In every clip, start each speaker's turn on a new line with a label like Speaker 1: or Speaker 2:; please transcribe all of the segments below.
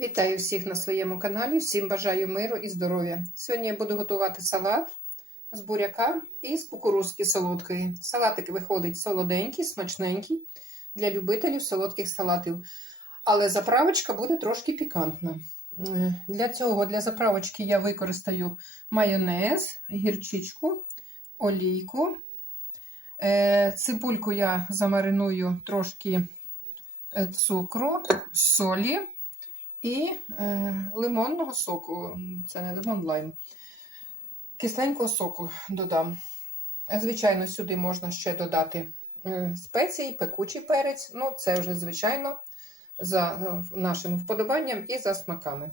Speaker 1: Вітаю всіх на своєму каналі. Всім бажаю миру і здоров'я. Сьогодні я буду готувати салат з буряка і з кукурузки солодкої. Салатик виходить солоденький, смачненький для любителів солодких салатів. Але заправочка буде трошки пікантна. Е, Для цього, для заправочки, я використаю майонез, гірчичку, олійку. Е, Цибульку я замариную трошки е, цукру, солі і е, лимонного соку. Це не лимон, лайм. Кисленького соку додам. Звичайно, сюди можна ще додати е, спеції, пекучий перець. Ну, це вже, звичайно, за е, нашим вподобанням і за смаками.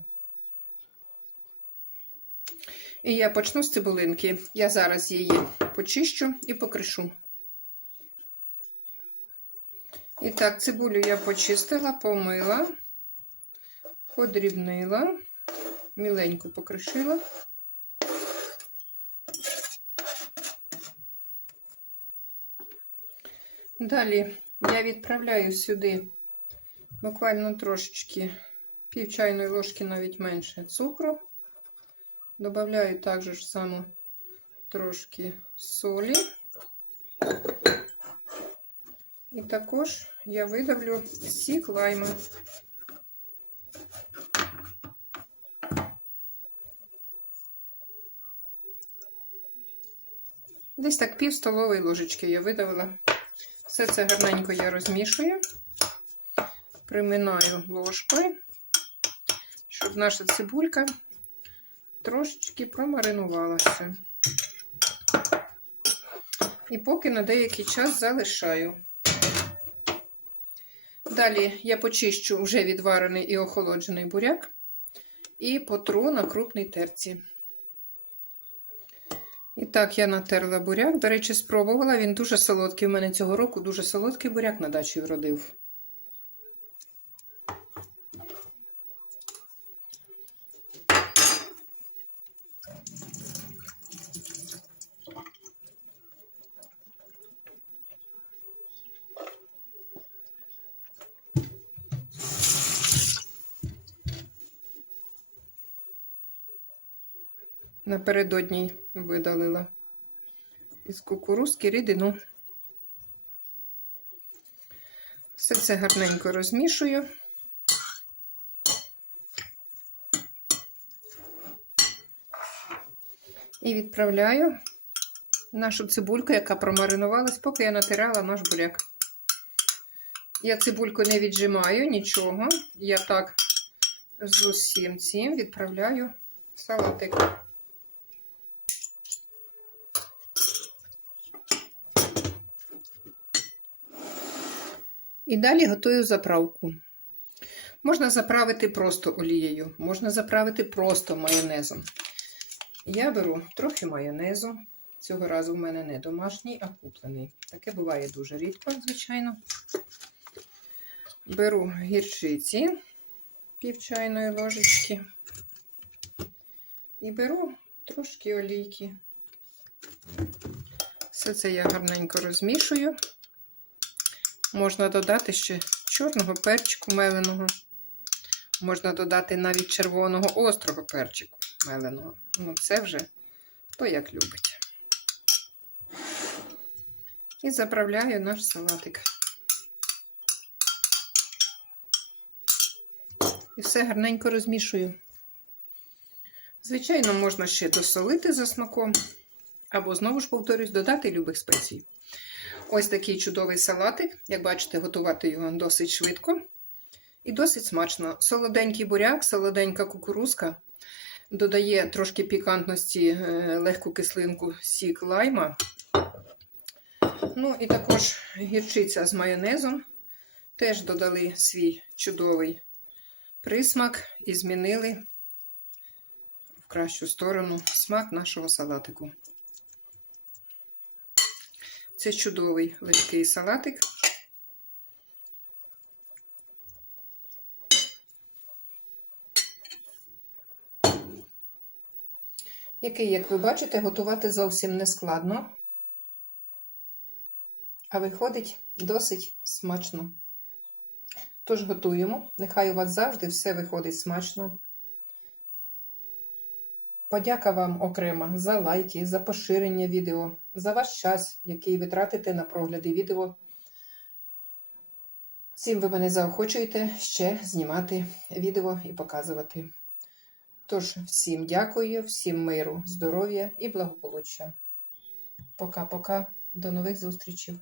Speaker 1: І я почну з цибулинки. Я зараз її почищу і покришу. І так, цибулю я почистила, помила, подрібнила, міленько покришила. Далі я відправляю сюди буквально трошечки пів чайної ложки, навіть менше цукру. Добавляю також само трошки солі. І також я видавлю сік лайма. Десь так пів столової ложечки я видавила. Все це гарненько я розмішую, приминаю ложкою, щоб наша цибулька трошечки промаринувалася. І поки на деякий час залишаю. Далі я почищу вже відварений і охолоджений буряк і потру на крупній терці. І так, я натерла буряк. До речі, спробувала. Він дуже солодкий. У мене цього року дуже солодкий буряк на дачі вродив. Напередодні видалила із кукурузки рідину. Все це гарненько розмішую. І відправляю нашу цибульку, яка промаринувалась, поки я натирала наш буряк. Я цибульку не віджимаю, нічого. Я так з усім цим відправляю в салатик. І далі готую заправку. Можна заправити просто олією, можна заправити просто майонезом. Я беру трохи майонезу. Цього разу в мене не домашній, а куплений. Таке буває дуже рідко, звичайно. Беру гірчиці пів чайної ложечки. І беру трошки олійки. Все це я гарненько розмішую. Можна додати ще чорного перчику меленого. Можна додати навіть червоного острого перчику меленого. Ну, це вже хто як любить. І заправляю наш салатик. І все гарненько розмішую. Звичайно, можна ще досолити за смаком, або, знову ж повторюсь, додати любих спецій. Ось такий чудовий салатик. Як бачите, готувати його досить швидко і досить смачно. Солоденький буряк, солоденька кукурузка. Додає трошки пікантності, легку кислинку сік лайма. Ну, і також гірчиця з майонезом. Теж додали свій чудовий присмак і змінили в кращу сторону смак нашого салатику. Це чудовий легкий салатик. Який, як ви бачите, готувати зовсім не складно, а виходить досить смачно. Тож готуємо. Нехай у вас завжди все виходить смачно. Подяка вам окремо за лайки, за поширення відео, за ваш час, який ви тратите на прогляди відео. Цим ви мене заохочуєте ще знімати відео і показувати. Тож, всім дякую, всім миру, здоров'я і благополуччя. Пока-пока, до нових зустрічей.